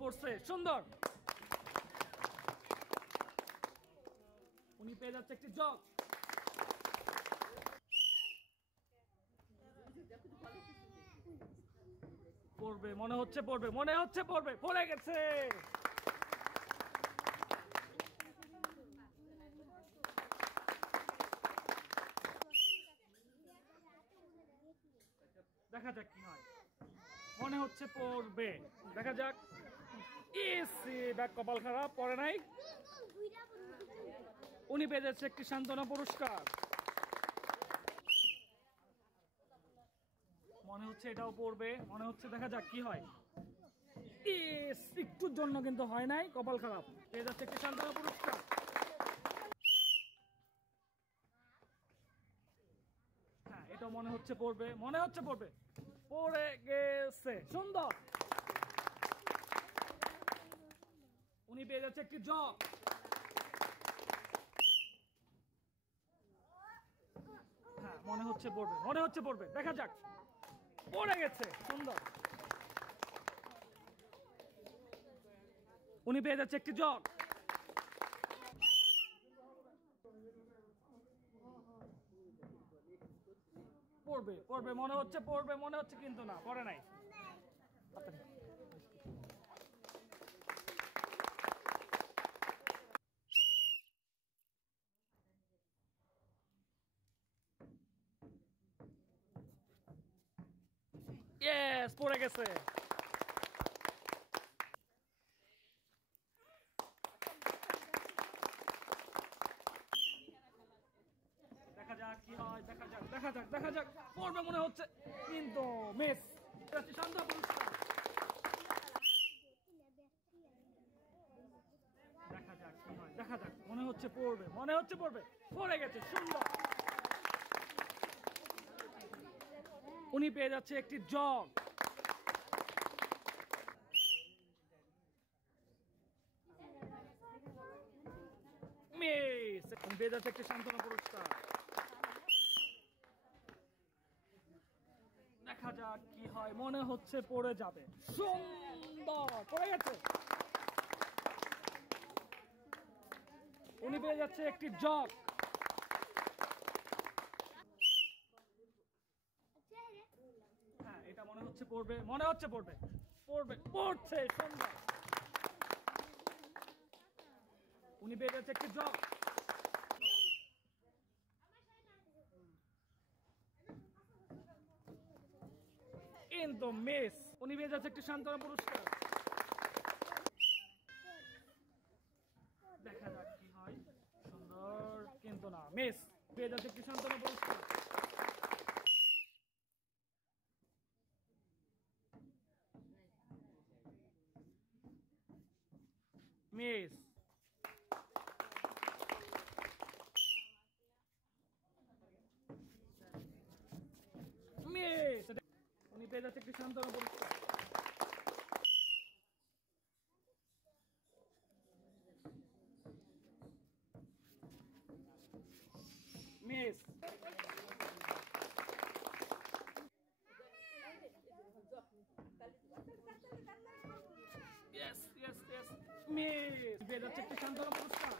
পড়ছে, সুন্দর। উনি পেয়ে যাচ্ছে একটি জগ। পড়বে মনে হচ্ছে, পড়বে, পড়ে গেছে। দেখা যাক কি হয়, মনে হচ্ছে পড়বে, দেখা যাক। কপাল খারাপ, পড়ে নাই। উনি পেয়ে যাচ্ছে একটি সান্ত্বনা পুরস্কার। মনে হচ্ছে এটাও পড়বে, মনে হচ্ছে, দেখা যাক কি হয়। একটুর জন্য কিন্তু হয় নাই, কপাল খারাপ। পেয়ে যাচ্ছে একটি সান্ত্বনা পুরস্কার। হ্যাঁ, এটা মনে হচ্ছে পড়বে, পড়ে গেছে, সুন্দর। উনি পেয়ে যাচ্ছে একটি জগ। হ্যাঁ, মনে হচ্ছে পড়বে, দেখা যাক। পড়ে গেছে, সুন্দর। উনি পেয়ে যাচ্ছে একটি জগ। পড়বে মনে হচ্ছে, কিন্তু না, পড়ে নাই। ইয়েস, পড়ে গেছে। দেখা যাক কি হয়, দেখা যাক। পড়বে মনে হচ্ছে, কিন্তু মিস। সান্ত্বনা পুরস্কার। দেখা যাক কি হয়, মনে হচ্ছে পড়বে, পড়ে গেছে, সুন্দর। উনি পেয়ে যাচ্ছে একটি জগ। মিস। উনি পেয়ে যাচ্ছে একটি সান্ত্বনা পুরস্কার। দেখা যাক কি হয়, মনে হচ্ছে পড়ে যাবে, সুন্দর, পড়ে গেছে। উনি পেয়ে যাচ্ছে একটি জগ। হ্যাঁ, এটা মনে হচ্ছে পড়বে, পড়ছে, সুন্দর। উনি পেয়ে যাচ্ছে একটি জগ। কিন্তু মিস। উনি পেয়ে যাচ্ছে একটি সান্ত্বনা পুরস্কার। দেখা যাক কি হয়, সুন্দর, কিন্তু না, মিস। পেয়ে যাচ্ছে একটি সান্ত্বনা পুরস্কার। মিস। মিস। উনি পেয়ে যাচ্ছে একটি সান্ত্বনা পুরস্কার। মিস। Yes, miss. পেয়ে যাচ্ছে একটি সান্ত্বনা পুরস্কার।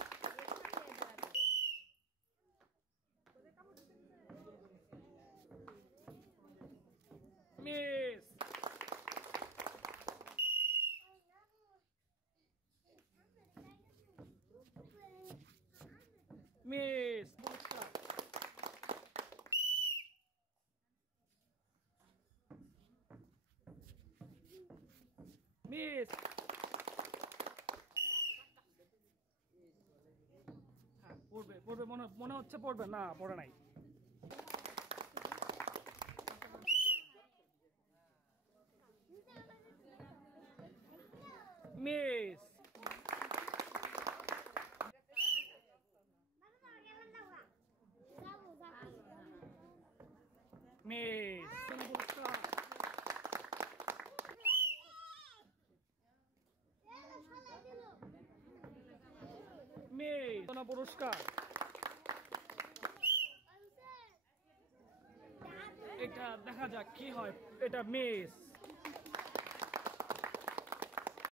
মিস। মিস। পুরস্কার। মিস। হ্যাঁ, পড়বে মনে হচ্ছে পড়বে, না, পড়ে নাই। মিস। মিস। পুরস্কার। মিস। পুরস্কার। এটা দেখা যাক কি হয়, এটা মিস।